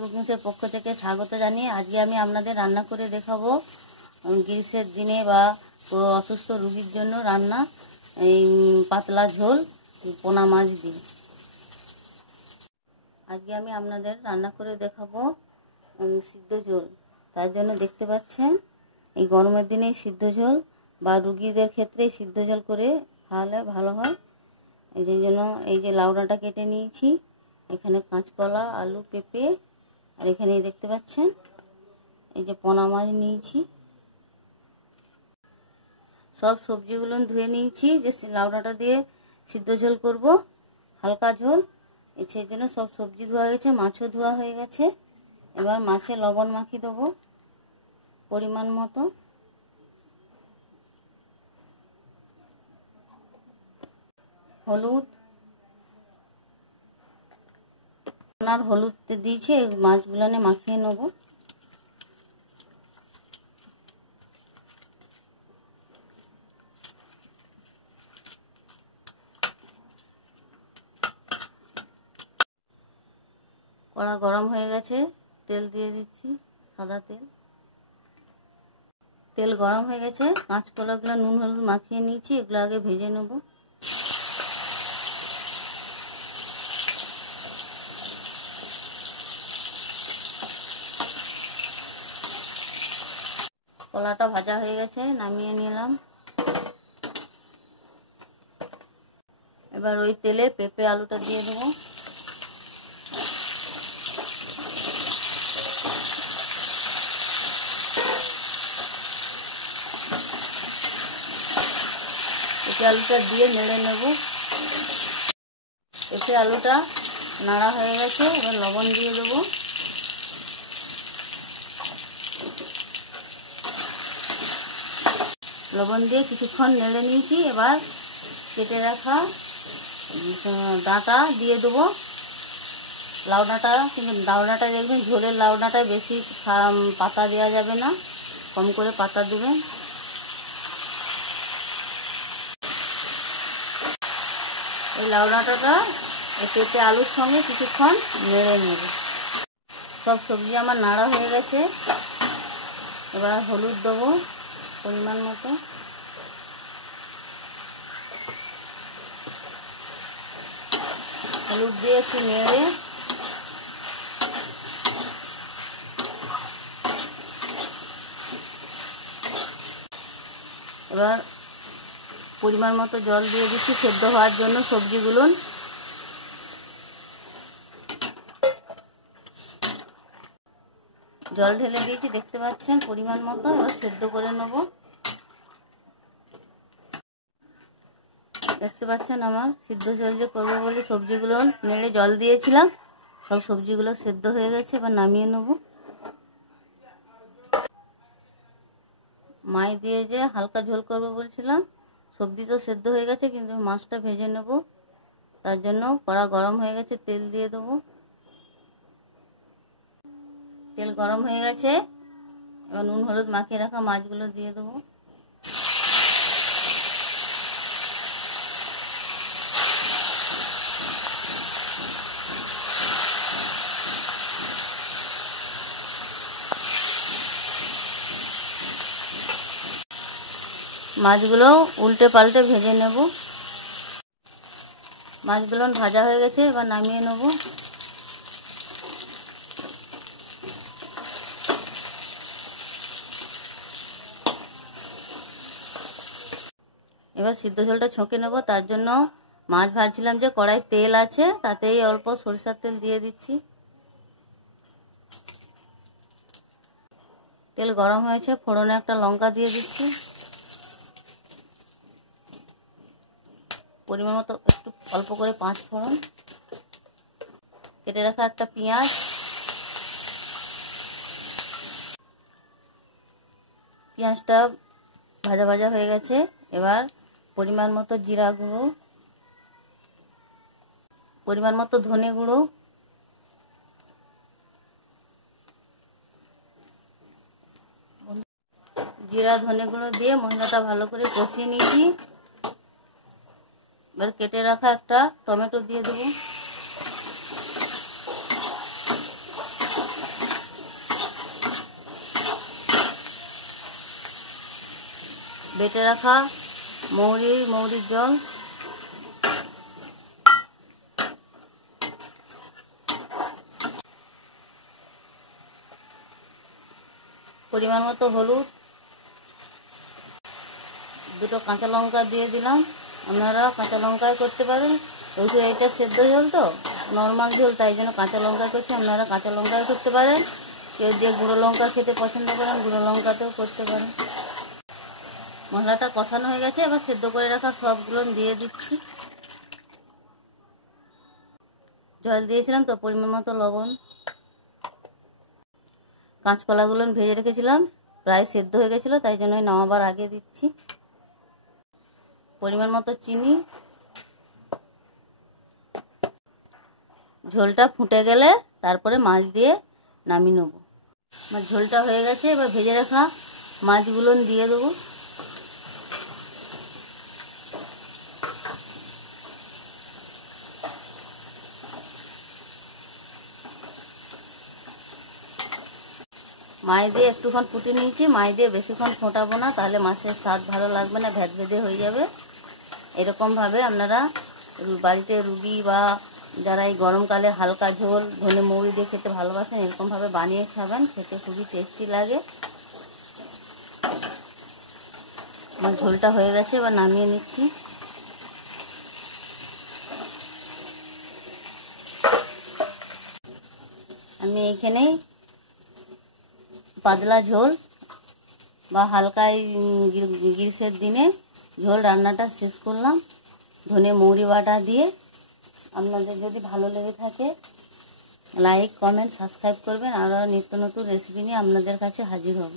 কুকিংসের পক্ষ থেকে স্বাগত জানিয়ে আজকে আমি আপনাদের রান্না করে দেখাবো গ্রীষ্মের দিনে বা অসুস্থ রোগীর জন্য রান্না এই পাতলা ঝোল পোনা মাছ দিয়ে। আজকে আমি আপনাদের রান্না করে দেখাবো সিদ্ধ ঝোল। তার জন্য দেখতে পাচ্ছেন এই গরমের দিনে সিদ্ধ ঝোল বা রুগীদের ক্ষেত্রে সিদ্ধ ঝোল করে খাওয়ালে ভালো হয়। এই জন্য এই যে লাউডাঁটা কেটে নিয়েছি, এখানে কাঁচকলা, আলু, পেঁপে, আর এখানে দেখতে পাচ্ছেন এই যে পোনা মাছ নিয়েছি। সব সবজিগুলো ধুয়ে নিয়েছি, যে লাউডাঁটা দিয়ে সিদ্ধ ঝোল করব, হালকা ঝোল। সেই জন্য সব সবজি ধোয়া হয়ে গেছে, মাছও ধোয়া হয়ে গেছে। এবার মাছে লবণ মাখিয়ে দেবো পরিমাণ মতো। হলুদ, হলুদ দিয়েছি, এই মাছগুলো মাখিয়ে নেব। কড়া গরম হয়ে গেছে, তেল দিয়ে দিচ্ছি, সাদা তেল। তেল গরম হয়ে গেছে, কাঁচকলাগুলো নুন হলুদ মাখিয়ে নিয়েছি, এগুলো আগে ভেজে নেব। কলাটা ভাজা হয়ে গেছে, নামিয়ে নিলাম। এবার ওই তেলে পেঁপে আলুটা দিয়ে দেবো। পেঁপে আলুটা দিয়ে নেড়ে নেব। পেঁপে আলুটা নাড়া হয়ে গেছে, এবার লবণ দিয়ে দেবো। লবণ দিয়ে কিছুক্ষণ নেড়ে নিয়েছি। এবার কেটে রাখা ডাঁটা দিয়ে দেবো, লাউ ডাঁটা। কিন্তু লাউ ডাঁটা দেখবেন ঝোলের লাউ ডাঁটায় বেশি পাতা দেওয়া যাবে না, কম করে পাতা দেবেন। এই লাউ ডাঁটাটা এই পেঁপে আলুর সঙ্গে কিছুক্ষণ নেড়ে নেব। সব সবজি আমার নাড়া হয়ে গেছে। এবার হলুদ দেবো পরিমাণ মতো। হলুদ দিয়ে একটু নেড়ে এবার পরিমাণ মতো জল দিয়ে দিচ্ছি সেদ্ধ হওয়ার জন্য সবজিগুলো। জল ঢেলে দিয়েছি, দেখতে পাচ্ছেন পরিমাণ মতো। এবার সেদ্ধ করে নেব। দেখতে পাচ্ছেন আমার সিদ্ধ ঝোল যে করবো বলে সবজিগুলো নেড়ে জল দিয়েছিলাম, সব সবজিগুলো সেদ্ধ হয়ে গেছে। এবার নামিয়ে নেব। মাছ দিয়ে যে হালকা ঝোল করবো বলছিলাম, সবজি তো সেদ্ধ হয়ে গেছে, কিন্তু মাছটা ভেজে নেব। তার জন্য কড়া গরম হয়ে গেছে, তেল দিয়ে দেবো। তেল গরম হয়ে গেছে, এবার নুন হলুদ মাখিয়ে রাখা মাছগুলো দিয়ে দেবো। মাছগুলো উল্টে পাল্টে ভেজে নেব। মাছগুলো ভাজা হয়ে গেছে, এবার নামিয়ে নেব। এবার সিদ্ধ ঝোলটা ছকে নেব। তার জন্য মাছ ভাজছিলাম যে কড়াই তেল আছে, তাতেই অল্প সরিষার তেল দিয়ে দিচ্ছি। তেল গরম হয়েছে, ফোড়নে একটা লঙ্কা দিয়ে দিচ্ছি, পরিমাণ মতো একটু অল্প করে 5 ফোড়ন, কেটে রাখা একটা পেঁয়াজ, পেঁয়াজটা ভাজা ভাজা হয়ে গেছে। এবার পরিমাণ মতো জিরা গুঁড়ো, পরিমাণ মতো ধনে গুঁড়ো, জিরা ধনে গুঁড়ো দিয়ে মশলাটা ভালো করে কষিয়ে নিয়েছি। এবার কেটে রাখা একটা টমেটো দিয়ে দেবো। বেটে রাখা মৌরির জল, পরিমাণ মতো হলুদ, দুটো কাঁচা লঙ্কা দিয়ে দিলাম। আপনারা কাঁচা লঙ্কায় করতে পারেন, যেহেতু এটা সেদ্ধ ঝোল তো নর্মাল ঝোল, তাই জন্য কাঁচা লঙ্কা করছি। আপনারা কাঁচা লঙ্কায় করতে পারেন, কেউ যে গুঁড়ো লঙ্কা খেতে পছন্দ করেন গুঁড়ো লঙ্কাতেও করতে পারেন। মশলাটা কষানো হয়ে গেছে, এবার সেদ্ধ করে রাখা সবগুলো দিয়ে দিচ্ছি। জল দিয়েছিলাম তো, পরিমাণ মতো লবণ। কাঁচকলাগুলো ভেজে রেখেছিলাম, প্রায় সেদ্ধ হয়ে গেছিলো, তাই জন্য নামাবার আগে দিচ্ছি। পরিমাণ মতো চিনি। ঝোলটা ফুটে গেলে তারপরে মাছ দিয়ে নামিয়ে নেব। আমার ঝোলটা হয়ে গেছে, এবার ভেজে রাখা মাছগুলো দিয়ে দেবো। মাছ দিয়ে একটুক্ষণ ফুটিয়ে নিয়েছি। মাছ দিয়ে বেশিক্ষণ ফোটাবো না, তাহলে মাছের স্বাদ ভালো লাগবে না, ভেদ ভেদে হয়ে যাবে। এরকমভাবে আপনারা বাড়িতে রুগী বা যারা এই গরমকালে হালকা ঝোল ধনে মৌরি দিয়ে খেতে ভালোবাসেন, এরকমভাবে বানিয়ে খাবেন, খেতে খুবই টেস্টি লাগে। আমার ঝোলটা হয়ে গেছে, এবার নামিয়ে নিচ্ছি। আমি এইখানেই পাতলা ঝোল বা হালকা গ্রীষ্মের দিনে ঝোল রান্নাটা শেষ করলাম ধনে মৌরি বাটা দিয়ে। আপনাদের যদি ভালো লেগে থাকে লাইক কমেন্ট সাবস্ক্রাইব করবেন, আরও নিত্য নতুন রেসিপি নিয়ে আপনাদের কাছে হাজির হব।